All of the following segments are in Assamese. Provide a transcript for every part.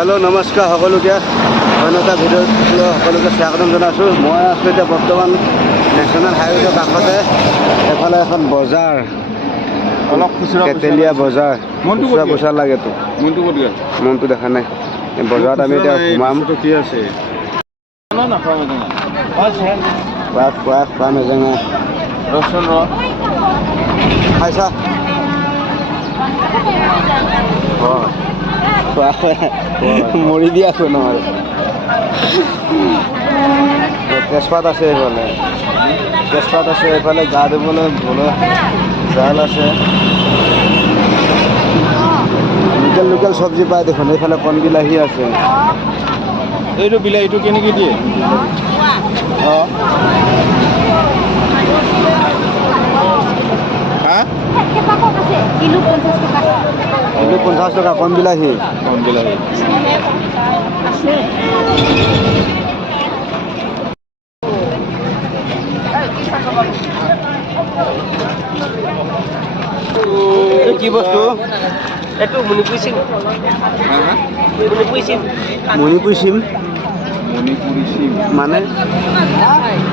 হেল্ল' নমস্কাৰ সকলোকে অন্য এটা ভিডিঅ'ত সকলোকে স্বাগতম জনাইছোঁ। মই আছোঁ এতিয়া বৰ্তমান নেশ্যনেল হাইৱেৰ কাষতে। এফালে এখন বজাৰ, অলপ খুচুৰা তেতেলীয়া বজাৰ। খুচুৰা পইচা লাগেতো, মনটো দেখা নাই। এই বজাৰত আমি এতিয়া সোমাম। কি আছে খোৱা মেজেঙা ৰচোন ৰ খাইছা মৰি দিয়া আছো নহ'লে। তেজপাত আছে এইফালে, তেজপাত আছে এইফালে, গা ধুবলৈ জাল আছে। লোকেল লোকেল চব্জি পায় দেখোন। এইফালে কণ বিলাহী আছে। এইটো বিলাহীটো কেনেকৈ দিয়ে? অঁ হা কিলো 50 টকা। কিলো 50 টকা কণ বিলাহী। কম বিলাহী কি বস্তু? এইটো Manipuri SIM. Manipuri SIM. Manipuri SIM Manipuri SIM মানে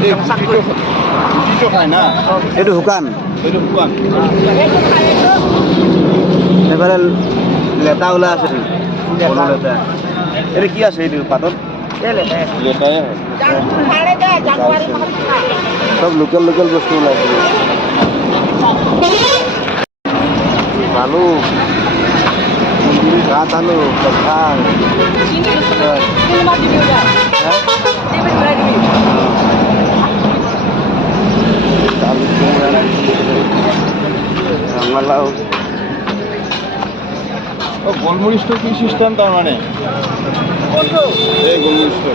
এই গুটিটো খায় না? এইটো শুকান, এইটো শুকান। এইফালে লেটা ওলাই আছে। লেটা এইটো কি আছে? এইটো পাতত লেটাই হয়। সব লোকেল লোকেল বস্তু ওলাইছে। আলু, কাঠ আলু, কঁঠাল, ৰঙালাও। গোলমরিচটো কি সিস্টেম তার মানে? এই গোলমরিচটো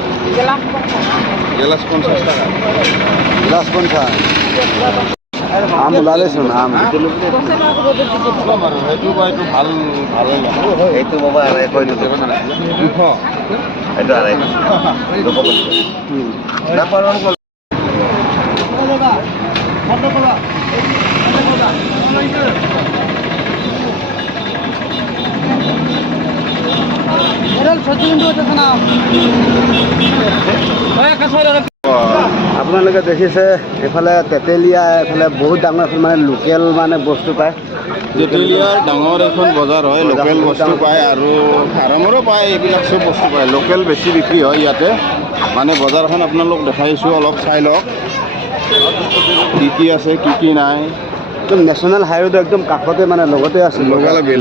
গেলাস 50 টাকা। গিলাচ 50। আম ওলালেচোন আম। সেইটো বা এইটো ভাল ভালেই লাগে। এইটো মোবাইল আড়াই কৈ দিব। 200 এইটো আড়াই 250। আপোনালোকে দেখিছে এইফালে তেতেলীয়া, এইফালে বহুত ডাঙৰ এখন মানে লোকেল মানে বস্তু পায়। তেতেলীয়াৰ ডাঙৰ এখন বজাৰ হয়। লোকেল বস্তু পায় আৰু ফাৰ্মৰো পায়। এইবিলাক চব বস্তু পায়। লোকেল বেছি বিক্ৰী হয় ইয়াতে। মানে বজাৰখন আপোনালোক দেখাইছোঁ, অলপ চাই লওক কি কি আছে কি কি নাই। একদম নেশ্যনেল হাইৱেটো একদম কাষতে, মানে লগতে আছে। লগালগি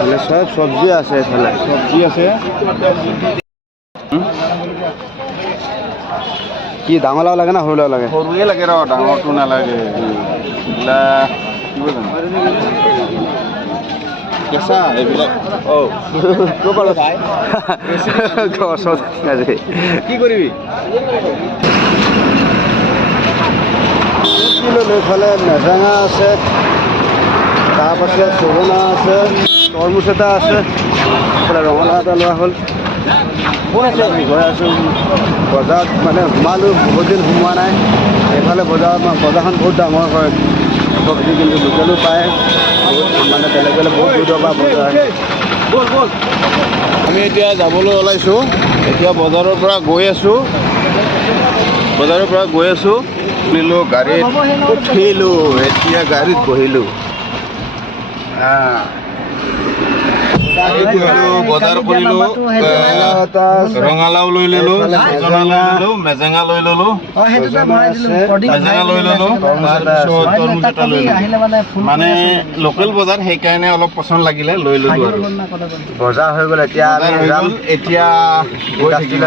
মানে চব চব্জি আছে এইফালে। চব্জি আছে। কি ডাঙৰ লাও লাগে না সৰু লাও লাগে? সৰুৱে লাগে ৰ, ডাঙৰটো নালাগে। এইবিলাক কি জানো কেঁচা এইবিলাক। কি কৰিবি? এইফালে মেজেঙা আছে, তাৰপাছত চবনা আছে, তৰমুজ এটা আছে, এইফালে ৰঙালাও এটা লোৱা হ'ল। গৈ আছোঁ বজাৰত, মানে সোমালোঁ, বহুত দিন সোমোৱা নাই। এইফালে বজাৰখন বহুত ডাঙৰ হয়। চব্জি কিন্তু লোকেলো পায়, বহুত মানে বেলেগ বেলেগ বহুত দূৰৰ পৰা বজাৰ। আমি এতিয়া যাবলৈ ওলাইছোঁ। এতিয়া বজাৰৰ পৰা গৈ আছোঁ। উঠিলোঁ, গাড়ীত উঠিলোঁ, এতিয়া গাড়ীত বহিলোঁ। বজাৰ কৰিলোঁ, ৰঙালাও লৈ ল'লোঁ, মেজেঙা লৈ ল'লোঁ, তাৰপিছত তৰমুজ এটা লৈ ল'লোঁ। মানে লোকেল বজাৰ, সেইকাৰণে অলপ পচন্দ লাগিলে লৈ ল'লোঁ আৰু। বজাৰ হৈ গ'ল। এতিয়া এতিয়া গৈ থাকিম,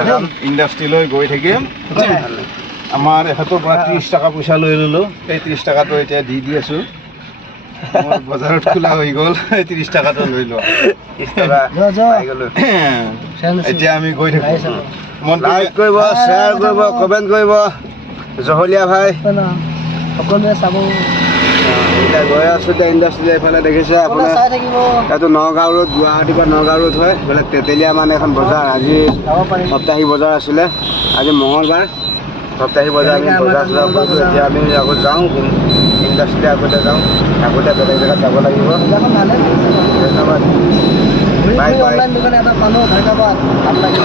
ইণ্ডাষ্ট্ৰীলৈ গৈ থাকিম। আমাৰ এখেতৰ পৰা 30 টকা পইচা লৈ ল'লোঁ। সেই 30 টকাটো এতিয়া দি আছোঁ। মোৰ বজাৰত খোলা হৈ গ'ল, 30 টকাটো লৈ লোৱা। এতিয়া আমি গৈ থাকোঁ। লাইক কৰিব, শ্বেয়াৰ কৰিব, কমেণ্ট কৰিব। জহলীয়া ভাই সকলোৱে চাব। এতিয়া গৈ আছোঁ এতিয়া ইণ্ডাষ্ট্ৰী। এইফালে দেখিছে আপোনাৰ, এইটো নগাঁও ৰোড, গুৱাহাটীৰ পৰা নগাঁও ৰোড হয়। এইফালে তেতেলীয়া মানে এখন বজাৰ। আজি সাপ্তাহিক বজাৰ আছিলে, আজি মঙলবাৰ। সাপ্তাহিক বজাৰ আমি বজাৰ কৰিছোঁ। এতিয়া আমি আকৌ যাওঁ ইণ্ডাষ্ট্ৰী, আগতে যাওঁ, আগতে বেলেগ জেগাত যাব লাগিব। ধন্যবাদ। বাই আমি বাই অনলাইন দোকানে এটা পালো ধন্যবাদ আপনাকে